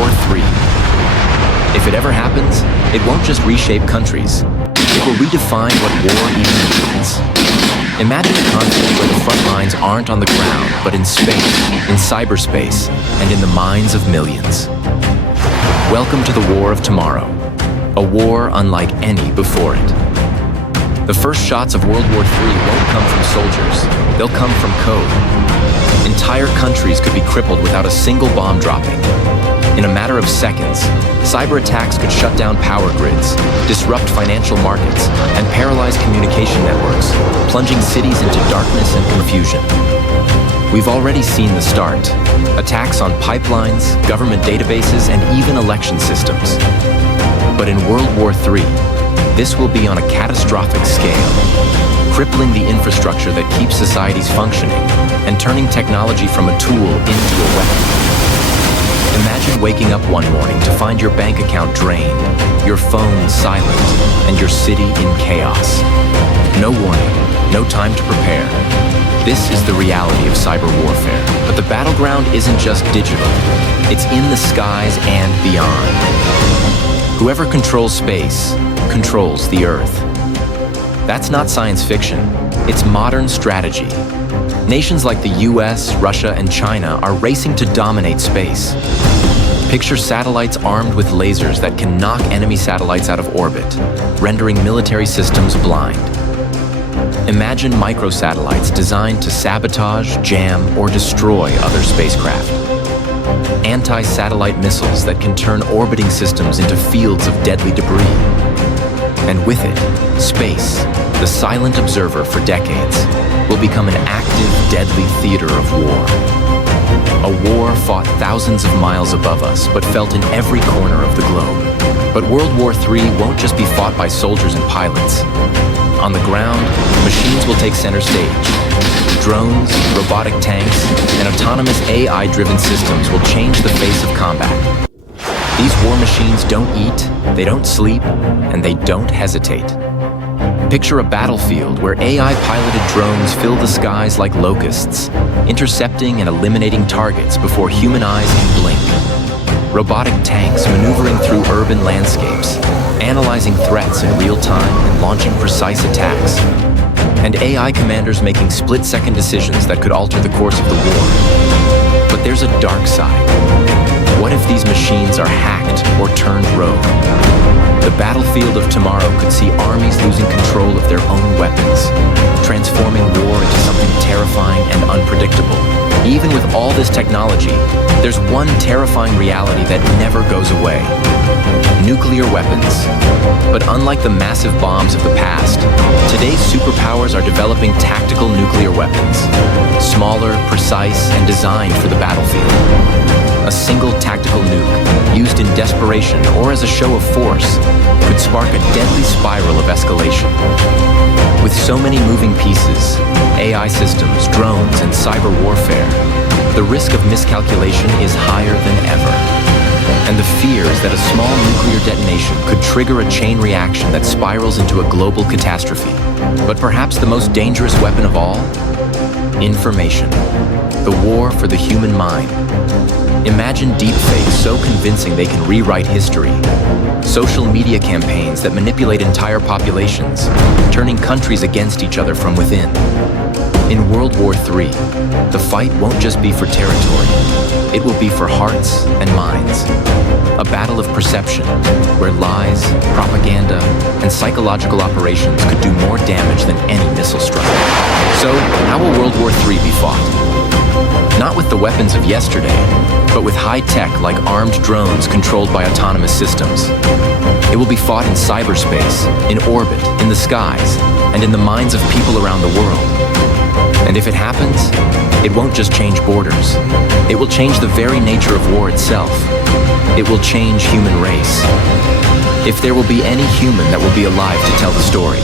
War III. If it ever happens, it won't just reshape countries. It will redefine what war even means. Imagine a conflict where the front lines aren't on the ground, but in space, in cyberspace, and in the minds of millions. Welcome to the War of Tomorrow, a war unlike any before it. The first shots of World War III won't come from soldiers, they'll come from code. Entire countries could be crippled without a single bomb dropping. In a matter of seconds, cyber attacks could shut down power grids, disrupt financial markets, and paralyze communication networks, plunging cities into darkness and confusion. We've already seen the start. Attacks on pipelines, government databases, and even election systems. But in World War III, this will be on a catastrophic scale, crippling the infrastructure that keeps societies functioning and turning technology from a tool into a weapon. Imagine waking up one morning to find your bank account drained, your phone silent, and your city in chaos. No warning, no time to prepare. This is the reality of cyber warfare. But the battleground isn't just digital. It's in the skies and beyond. Whoever controls space controls the Earth. That's not science fiction. It's modern strategy. Nations like the US, Russia, and China are racing to dominate space. Picture satellites armed with lasers that can knock enemy satellites out of orbit, rendering military systems blind. Imagine microsatellites designed to sabotage, jam, or destroy other spacecraft. Anti-satellite missiles that can turn orbiting systems into fields of deadly debris. And with it, space, the silent observer for decades, will become an active, deadly theater of war. A war fought thousands of miles above us, but felt in every corner of the globe. But World War III won't just be fought by soldiers and pilots. On the ground, machines will take center stage. Drones, robotic tanks, and autonomous AI-driven systems will change the face of combat. These war machines don't eat, they don't sleep, and they don't hesitate. Picture a battlefield where AI-piloted drones fill the skies like locusts, intercepting and eliminating targets before human eyes can blink. Robotic tanks maneuvering through urban landscapes, analyzing threats in real time and launching precise attacks. And AI commanders making split-second decisions that could alter the course of the war. But there's a dark side. What if these machines are hacked or turned rogue? The battlefield of tomorrow could see armies losing control of their own weapons, transforming war into something terrifying and unpredictable. Even with all this technology, there's one terrifying reality that never goes away. Nuclear weapons. But unlike the massive bombs of the past, today's superpowers are developing tactical nuclear weapons. Smaller, precise, and designed for the battlefield. A single tactical nuke, used in desperation or as a show of force, could spark a deadly spiral of escalation. With so many moving pieces, AI systems, drones, and cyber warfare, the risk of miscalculation is higher than ever. And the fear is that a small nuclear detonation could trigger a chain reaction that spirals into a global catastrophe. But perhaps the most dangerous weapon of all? Information. The war for the human mind. Imagine deepfakes so convincing they can rewrite history. Social media campaigns that manipulate entire populations, turning countries against each other from within. In World War III, the fight won't just be for territory. It will be for hearts and minds. A battle of perception, where lies, propaganda, and psychological operations could do more damage than any missile strike. So, how will World War III be fought? Not with the weapons of yesterday, but with high tech like armed drones controlled by autonomous systems. It will be fought in cyberspace, in orbit, in the skies, and in the minds of people around the world. And if it happens, it won't just change borders. It will change the very nature of war itself. It will change human race. If there will be any human that will be alive to tell the story.